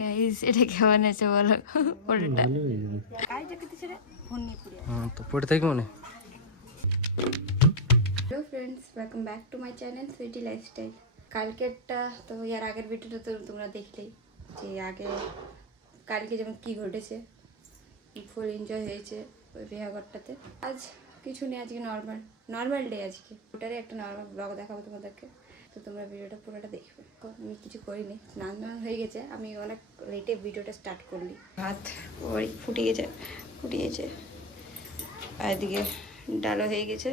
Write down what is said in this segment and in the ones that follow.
Guys এটা কেমন আছে বলো পড়েটা তো পড়ে থাকি মনে। Hello friends, welcome back to my channel Sweety lifestyle. কালকেরটা তো ইয়ার আগের ভিডিওটা তো তোমরা দেখলেই যে আগে কালকে যেমন কি ঘটেছে, ফুল এনজয় হয়েছে ওই বিহাঘরটাতে। আজ কিছু নেই, আজকে নর্মাল ডে। আজকে ওটারই একটা নর্মাল ব্লগ দেখাবো তোমাদেরকে, তো তোমরা ভিডিওটা পুরোটা দেখবে। আমি কিছু করিনি, স্নান দান হয়ে গেছে, আমি অনেক লেটে ভিডিওটা স্টার্ট করলি। ভাত ওই ফুটিয়েছে আর এদিকে ডালও হয়ে গেছে,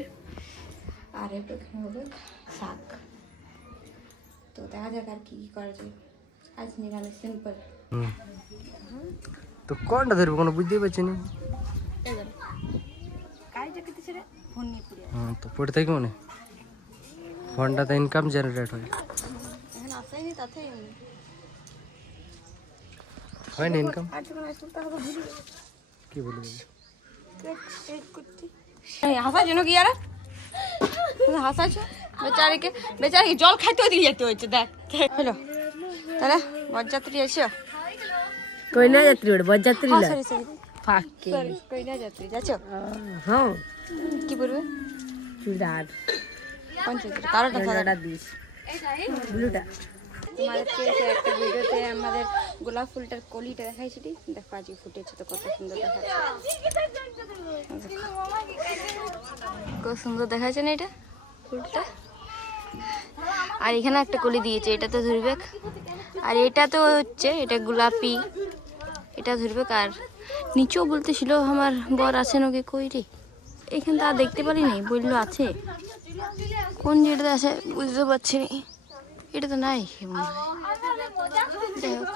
আর একটু হবে শাক। তো দেখা যাক আর কি করা যায়। আজ নিরামিষ সিম্পল। তো কোনটা ধরবো কোনো বুঝতেই পারছি না। তো পড়ে থাকি মনে, ফোনটাতে ইনকাম জেনারেট হয়। এখন আসাইনি তাতে হয় না ইনকাম, আর যখন আসলে তাহলে কি বলবো। হাসার জন্য কি আর হাসাচ্ছ? বেচারিকে জল খাইতেও দিয়ে যেতে হয়েছে। দেখ হলো তাহলে বরযাত্রী এসো। কইনা যাত্রী ওটা বরযাত্রী না সরি সরি ফাঁকে সরি, কইনা যাত্রী যাচ্ছ? হ্যাঁ কি বলবে? চুড়িদার পঞ্চায়েত কারোটা অর্ডার দিস ব্লুটা তোমাদেরকে সে একটা ভিডিওতে আমাদের গোলাপ ফুলটার কলিটা দেখাইছিলি, দেখো আজকে ফুটেছে তো কত সুন্দর দেখাচ্ছে। কত সুন্দর দেখাচ্ছে না এটা ফুলটা। আর এখানে একটা কলি দিয়েছে, এটা তো ধরবে। আর এটা তো হচ্ছে এটা গোলাপি, এটা ধরবে। আর নিচেও বলতেছিল আমার বর আছে নাকি, কই রে এখানে তা দেখতে পারি নাই, বললো আছে। কোন যেটাতে আছে বুঝতে পারছি না, এটা তো নাই মনে হয়। যাই হোক,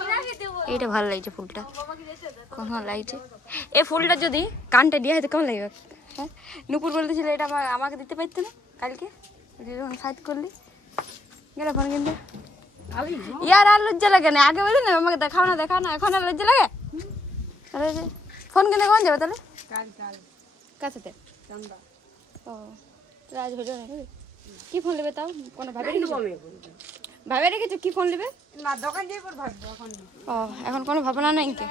এইটা ভালো লাগছে ফুলটা, কেমন লাগছে। এই ফুলটা যদি কানটা দিয়ে হয়তো কেমন লাগবে। হ্যাঁ, নুপুর বলতেছিল এটা আমাকে দিতে পারতো না কালকে, যখন সাইড করলি গেল ফোন কিনতে। ইয়ার আর লজ্জা লাগে না, আগে বলি না আমাকে দেখাও না, এখন আর লজ্জা লাগে। তাহলে ফোন কিনতে কখন যাবে তাহলে? কার সাথে? ও আজ হলো না। কি ফোন নেবে তাও? কোনো ভাবে রেখেছো কি ফোন নেবে? না দোকান যাই পর ভাববো এখন। ও এখন কোনো ভাবনা নাই কি?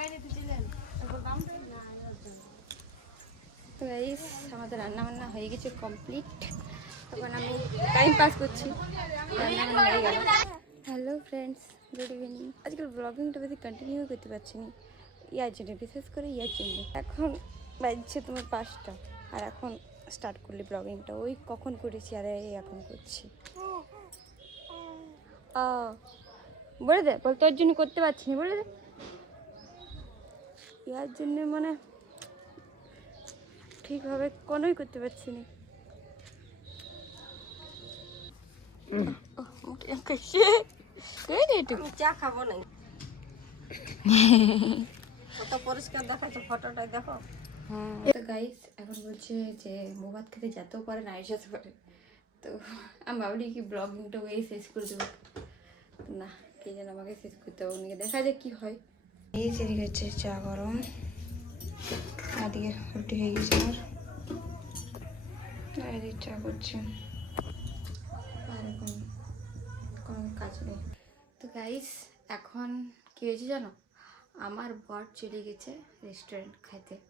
তো গাইস আমাদের রান্না বান্না হয়ে গেছে কমপ্লিট। তখন আমি টাইম পাস করছি, রান্না বান্না হয়ে গেল। Hello friends, good evening. আজকাল ব্লগিংটা বেশি কন্টিনিউ করতে পারছি না, ইয়ার জন্য, বিশেষ করে ইয়ার জন্য। এখন বাজছে তোমার 5টা, আর এখন স্টার্ট করলি ব্লগিংটা। ওই কখন করেছি আর এই এখন করছি। বলে দে, বল তোর জন্য করতে পারছি না, বলে দে। ইয়ার জন্য মানে ঠিকভাবে কোনোই করতে পারছি না। চা খাবো না কত পরিষ্কার দেখাচ্ছে ফটোটাই দেখো। তো গাইস এখন বলছে যে মোবাদ খেতে যেতেও পারে না যেতে পারে। তো আমি ভাবলি কি ব্লগিংটা ওই শেষ করে দেবো, না কে যেন আমাকে শেষ করতে হবে, ওনাকে দেখা যাক কি হয়। এই সেদিকে হচ্ছে চা গরম, এদিকে রুটি হয়ে গেছে আমার, এদিকে চা করছি। আর এখন কোনো কাজ নেই। তো গাইস এখন কি হয়েছে জানো, আমার বর চলে গেছে রেস্টুরেন্ট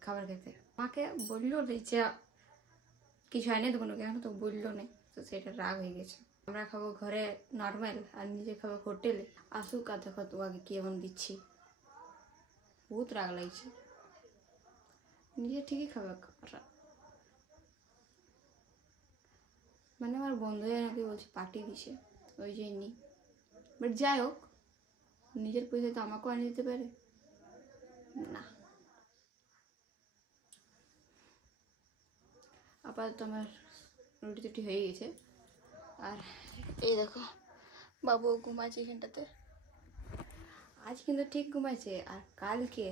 খাবার খেতে। মাকে বললো না যে কিছু আনে দেবো না, কেন তো বললো না, তো সেটা রাগ হয়ে গেছে। আমরা খাবো ঘরে নর্মাল, আর নিজে খাবো হোটেলে। আসুক আর দেখো তোমাকে কেমন দিচ্ছি, বহুত রাগ লাগছে। নিজে ঠিকই খাবে, মানে আমার বন্ধুরা নাকি বলছে পার্টি দিছে ওই জন্যই। বাট যাই হোক, নিজের পয়সা তো আমাকেও আনিয়ে দিতে পারে না। আপাতত আমার রুটি টুটি হয়ে গেছে। আর এই দেখো বাবু ঘুমাচ্ছে এখানটাতে, আজ কিন্তু ঠিক ঘুমাইছে। আর কালকে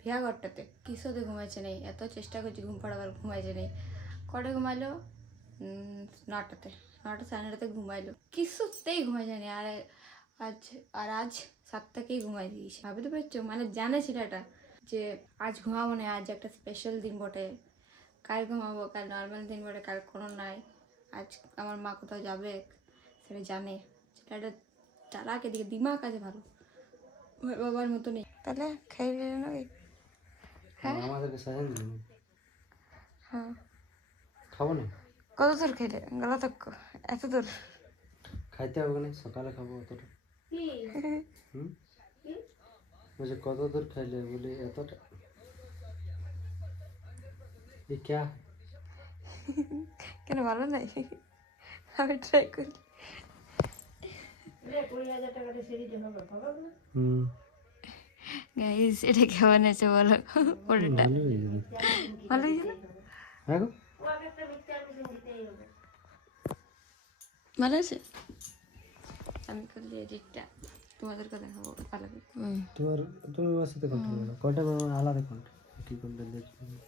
ভিয়াঘরটাতে কিসতে ঘুমাইছে নেই, এত চেষ্টা করছি ঘুম পাড়াবার, ঘুমাইছে নেই। কটা ঘুমাইলো? 9টাতে, 9টা 9:30 ঘুমাইলো, কিছুতেই ঘুমাইছে নেই। আজ 7টাকেই ঘুমাই দিয়েছে। ভাবতে পারছো, মানে জানে ছেলেটা যে আজ ঘুমাবো না, আজ একটা স্পেশাল দিন বটে, কাল ঘুমাবো, কাল নর্মাল দিন বটে, কাল কোনো নাই। আজ আমার মা কোথাও যাবে সেটা জানে। ছেলেটা চালাক, এদিকে দিমাগ আছে ভালো। ওর বাবার মতো নেই তাহলে খাইয়ে নেবে। হ্যাঁ আমাদেরকে সাজান দিন, হ্যাঁ খাবো না, কত দূর খেলে গলা তক এত দূর খাইতে হবে না, সকালে খাবো অতটা। হুম বলছে কত দূর খাইলে, বলে এতটা। ये क्या है? কেন ভালো নাই? আমি ট্রাই করি। গাইস এটা কেমন আছে বলো পুরোটা? ভালো হয়েছে। ভালো হয়েছে না? হ্যাঁ গো? ভালো আছে। আমি করলে এডিটটা তোমাদেরকে দেখাবো আলাদা। তুমি আমার সাথে কন্ট্যাক্ট করো, কয়টা আলাদা কন্ট্যাক্ট কি কন্ট্যাক্ট দেখবে।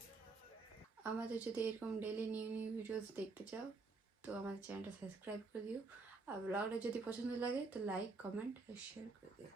আমাদের যদি এরকম ডেলি নিউ নিউ ভিডিওস দেখতে চাও তো আমাদের চ্যানেলটা সাবস্ক্রাইব করে দিও, আর ব্লগটা যদি পছন্দ লাগে তো লাইক কমেন্ট আর শেয়ার করে দিও।